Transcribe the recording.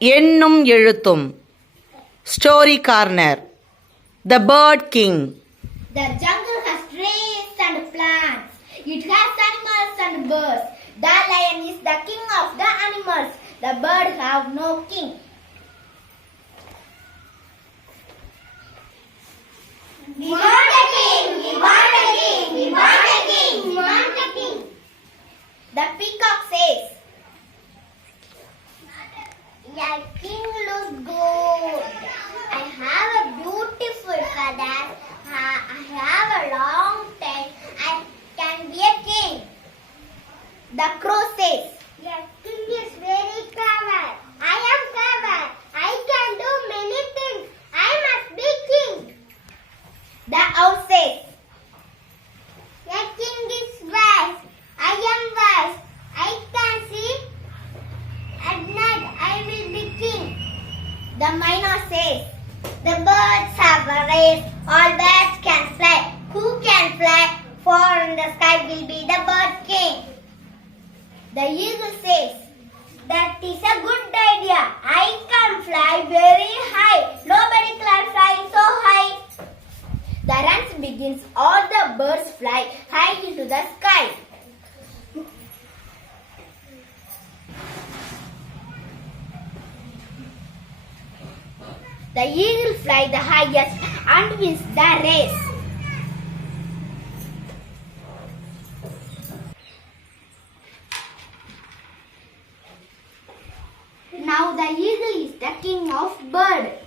Ennum Ezhuthum. Story Corner. The Bird King. The jungle has trees and plants. It has animals and birds. The lion is the king of the animals. The birds have no king. We want a king. We want a king. We want a king. We want a king. The peacock says, "Your king looks good. I have a beautiful feathers. I have a long tail. I can be a king." The crow says, "Your king is very clever. I am clever. I can do many things. I must be king." The owl says, "Your king is wise. I am wise. I can see. At night I will be king." The minor says, "The birds have a race. All birds can fly. Who can fly far in the sky will be the bird king." The eagle says, "That is a good idea. I can fly very high. Nobody can fly so high." The wren begins. All the birds fly high into the sky. The eagle flies the highest and wins the race. Now the eagle is the king of birds.